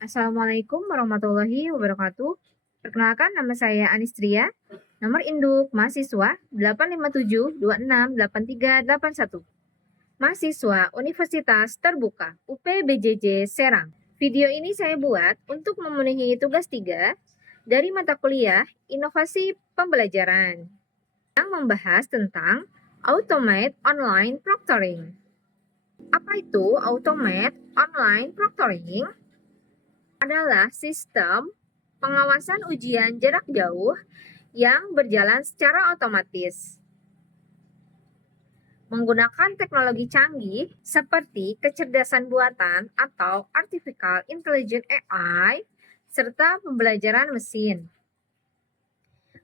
Assalamualaikum warahmatullahi wabarakatuh. Perkenalkan, nama saya Anistria. Nomor induk mahasiswa 857268381. Mahasiswa Universitas Terbuka UPBJJ Serang. Video ini saya buat untuk memenuhi tugas 3 dari mata kuliah Inovasi Pembelajaran yang membahas tentang Automate Online Proctoring. Apa itu Automate Online Proctoring? Adalah sistem pengawasan ujian jarak jauh yang berjalan secara otomatis menggunakan teknologi canggih seperti kecerdasan buatan atau artificial intelligence AI serta pembelajaran mesin.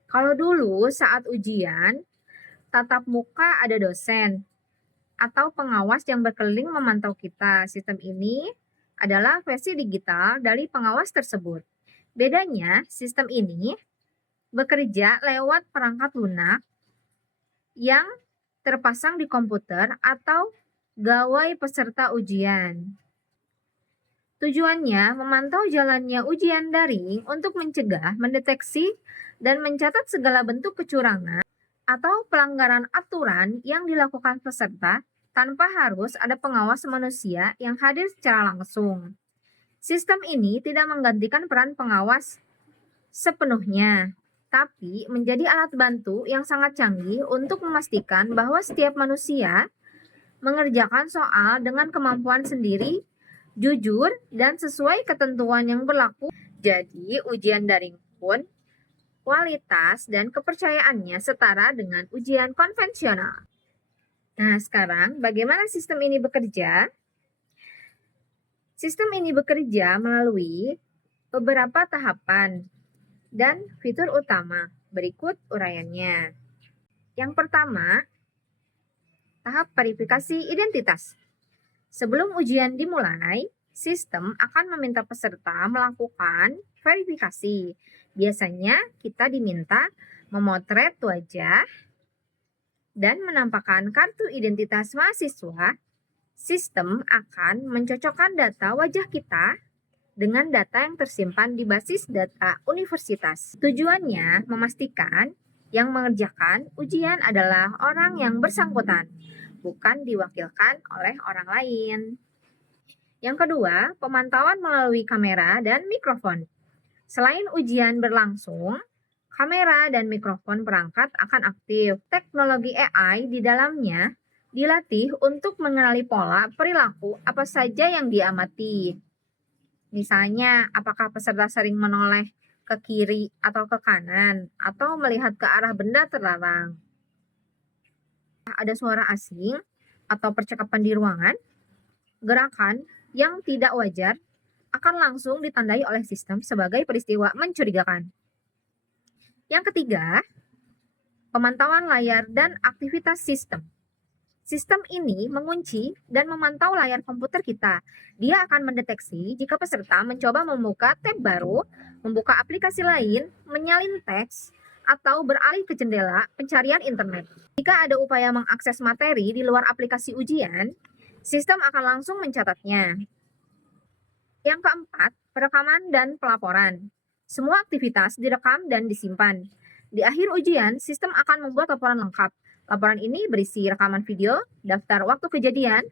Kalau dulu saat ujian tatap muka ada dosen atau pengawas yang berkeliling memantau kita. Sistem ini adalah versi digital dari pengawas tersebut. Bedanya, sistem ini bekerja lewat perangkat lunak yang terpasang di komputer atau gawai peserta ujian. Tujuannya memantau jalannya ujian daring untuk mencegah, mendeteksi, dan mencatat segala bentuk kecurangan atau pelanggaran aturan yang dilakukan peserta tanpa harus ada pengawas manusia yang hadir secara langsung. Sistem ini tidak menggantikan peran pengawas sepenuhnya, tapi menjadi alat bantu yang sangat canggih untuk memastikan bahwa setiap manusia mengerjakan soal dengan kemampuan sendiri, jujur, dan sesuai ketentuan yang berlaku. Jadi, ujian daring pun kualitas dan kepercayaannya setara dengan ujian konvensional. Nah, sekarang bagaimana sistem ini bekerja? Sistem ini bekerja melalui beberapa tahapan dan fitur utama. Berikut uraiannya. Yang pertama, tahap verifikasi identitas. Sebelum ujian dimulai, sistem akan meminta peserta melakukan verifikasi. Biasanya kita diminta memotret wajah dan menampakkan kartu identitas mahasiswa. Sistem akan mencocokkan data wajah kita dengan data yang tersimpan di basis data universitas. Tujuannya memastikan yang mengerjakan ujian adalah orang yang bersangkutan, bukan diwakilkan oleh orang lain. Yang kedua, pemantauan melalui kamera dan mikrofon. Selain ujian berlangsung, kamera dan mikrofon perangkat akan aktif. Teknologi AI di dalamnya dilatih untuk mengenali pola perilaku apa saja yang diamati. Misalnya, apakah peserta sering menoleh ke kiri atau ke kanan, atau melihat ke arah benda terlarang. Ada suara asing atau percakapan di ruangan, gerakan yang tidak wajar akan langsung ditandai oleh sistem sebagai peristiwa mencurigakan. Yang ketiga, pemantauan layar dan aktivitas sistem. Sistem ini mengunci dan memantau layar komputer kita. Dia akan mendeteksi jika peserta mencoba membuka tab baru, membuka aplikasi lain, menyalin teks, atau beralih ke jendela pencarian internet. Jika ada upaya mengakses materi di luar aplikasi ujian, sistem akan langsung mencatatnya. Yang keempat, perekaman dan pelaporan. Semua aktivitas direkam dan disimpan. Di akhir ujian, sistem akan membuat laporan lengkap. Laporan ini berisi rekaman video, daftar waktu kejadian,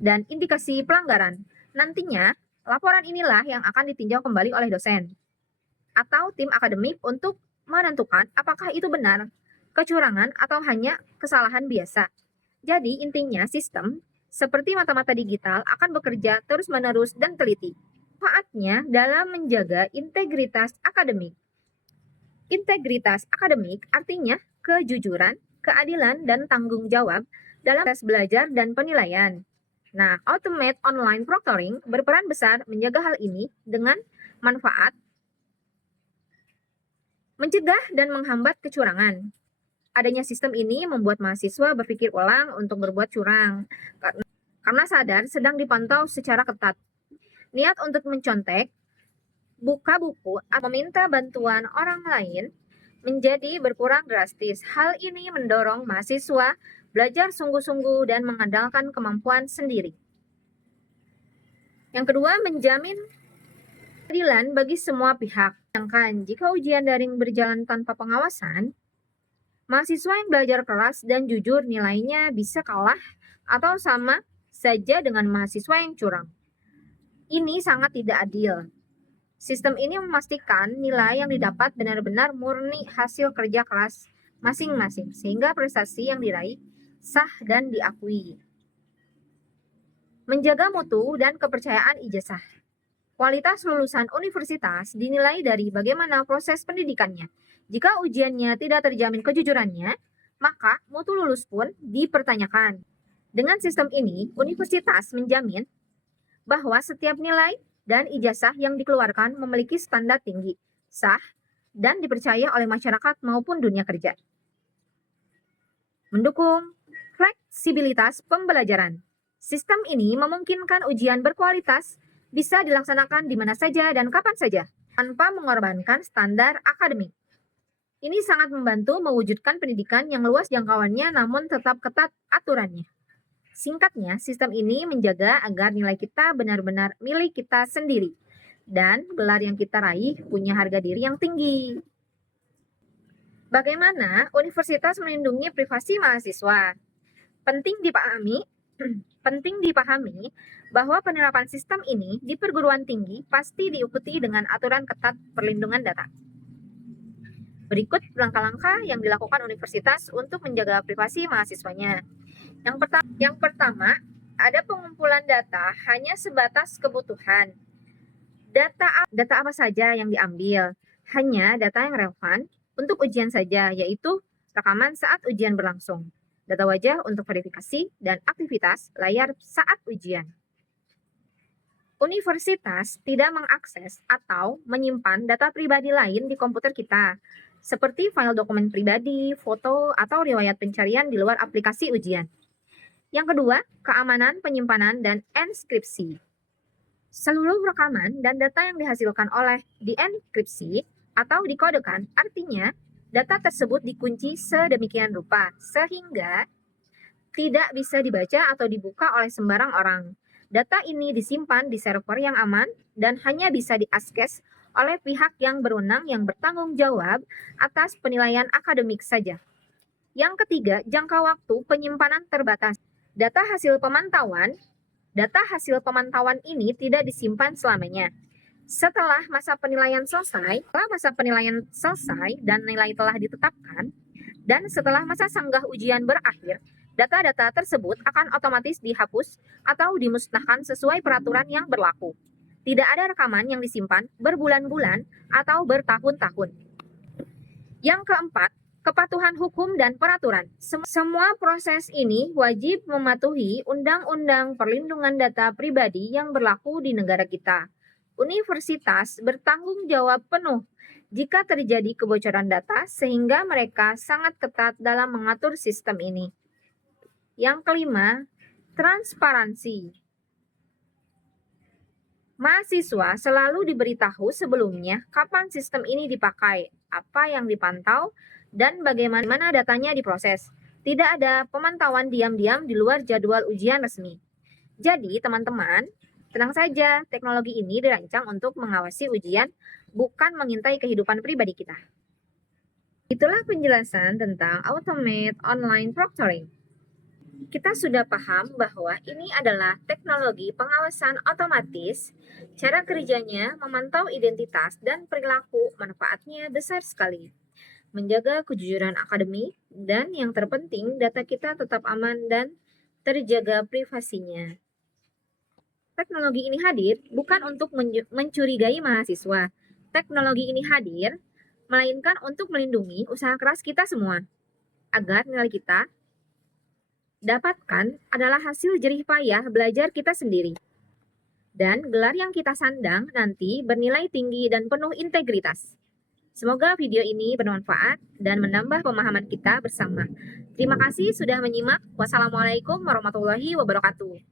dan indikasi pelanggaran. Nantinya, laporan inilah yang akan ditinjau kembali oleh dosen atau tim akademik untuk menentukan apakah itu benar, kecurangan, atau hanya kesalahan biasa. Jadi, intinya sistem, seperti mata-mata digital, akan bekerja terus-menerus dan teliti. Manfaatnya dalam menjaga integritas akademik. Integritas akademik artinya kejujuran, keadilan, dan tanggung jawab dalam proses belajar dan penilaian. Nah, Automate Online Proctoring berperan besar menjaga hal ini dengan manfaat mencegah dan menghambat kecurangan. Adanya sistem ini membuat mahasiswa berpikir ulang untuk berbuat curang karena sadar sedang dipantau secara ketat. Niat untuk mencontek, buka buku, atau meminta bantuan orang lain menjadi berkurang drastis. Hal ini mendorong mahasiswa belajar sungguh-sungguh dan mengandalkan kemampuan sendiri. Yang kedua, menjamin keadilan bagi semua pihak. Sedangkan jika ujian daring berjalan tanpa pengawasan, mahasiswa yang belajar keras dan jujur nilainya bisa kalah atau sama saja dengan mahasiswa yang curang. Ini sangat tidak adil. Sistem ini memastikan nilai yang didapat benar-benar murni hasil kerja keras masing-masing, sehingga prestasi yang diraih sah dan diakui. Menjaga mutu dan kepercayaan ijazah. Kualitas lulusan universitas dinilai dari bagaimana proses pendidikannya. Jika ujiannya tidak terjamin kejujurannya, maka mutu lulus pun dipertanyakan. Dengan sistem ini, universitas menjamin bahwa setiap nilai dan ijazah yang dikeluarkan memiliki standar tinggi, sah, dan dipercaya oleh masyarakat maupun dunia kerja. Mendukung fleksibilitas pembelajaran. Sistem ini memungkinkan ujian berkualitas bisa dilaksanakan di mana saja dan kapan saja, tanpa mengorbankan standar akademik. Ini sangat membantu mewujudkan pendidikan yang luas jangkauannya namun tetap ketat aturannya. Singkatnya, sistem ini menjaga agar nilai kita benar-benar milik kita sendiri dan gelar yang kita raih punya harga diri yang tinggi. Bagaimana universitas melindungi privasi mahasiswa? Penting dipahami bahwa penerapan sistem ini di perguruan tinggi pasti diikuti dengan aturan ketat perlindungan data. Berikut langkah-langkah yang dilakukan universitas untuk menjaga privasi mahasiswanya. Yang pertama, ada pengumpulan data hanya sebatas kebutuhan. Data apa saja yang diambil? Hanya data yang relevan untuk ujian saja, yaitu rekaman saat ujian berlangsung, data wajah untuk verifikasi, dan aktivitas layar saat ujian. Universitas tidak mengakses atau menyimpan data pribadi lain di komputer kita, seperti file dokumen pribadi, foto, atau riwayat pencarian di luar aplikasi ujian. Yang kedua, keamanan, penyimpanan, dan enskripsi. Seluruh rekaman dan data yang dihasilkan oleh dienkripsi atau dikodekan, artinya data tersebut dikunci sedemikian rupa sehingga tidak bisa dibaca atau dibuka oleh sembarang orang. Data ini disimpan di server yang aman dan hanya bisa diakses oleh pihak yang berwenang yang bertanggung jawab atas penilaian akademik saja. Yang ketiga, jangka waktu penyimpanan terbatas. Data hasil pemantauan ini tidak disimpan selamanya. Setelah masa penilaian selesai dan nilai telah ditetapkan, dan setelah masa sanggah ujian berakhir, data-data tersebut akan otomatis dihapus atau dimusnahkan sesuai peraturan yang berlaku. Tidak ada rekaman yang disimpan berbulan-bulan atau bertahun-tahun. Yang keempat, kepatuhan hukum dan peraturan. Semua proses ini wajib mematuhi Undang-Undang Perlindungan Data Pribadi yang berlaku di negara kita. Universitas bertanggung jawab penuh jika terjadi kebocoran data sehingga mereka sangat ketat dalam mengatur sistem ini. Yang kelima, transparansi. Mahasiswa selalu diberitahu sebelumnya kapan sistem ini dipakai, apa yang dipantau, dan bagaimana datanya diproses. Tidak ada pemantauan diam-diam di luar jadwal ujian resmi. Jadi, teman-teman, tenang saja, teknologi ini dirancang untuk mengawasi ujian, bukan mengintai kehidupan pribadi kita. Itulah penjelasan tentang Automate Online Proctoring. Kita sudah paham bahwa ini adalah teknologi pengawasan otomatis. Cara kerjanya memantau identitas dan perilaku, manfaatnya besar sekali. Menjaga kejujuran akademik, dan yang terpenting data kita tetap aman dan terjaga privasinya. Teknologi ini hadir bukan untuk mencurigai mahasiswa. Teknologi ini hadir melainkan untuk melindungi usaha keras kita semua, agar nilai kita dapatkan adalah hasil jerih payah belajar kita sendiri. Dan gelar yang kita sandang nanti bernilai tinggi dan penuh integritas. Semoga video ini bermanfaat dan menambah pemahaman kita bersama. Terima kasih sudah menyimak. Wassalamualaikum warahmatullahi wabarakatuh.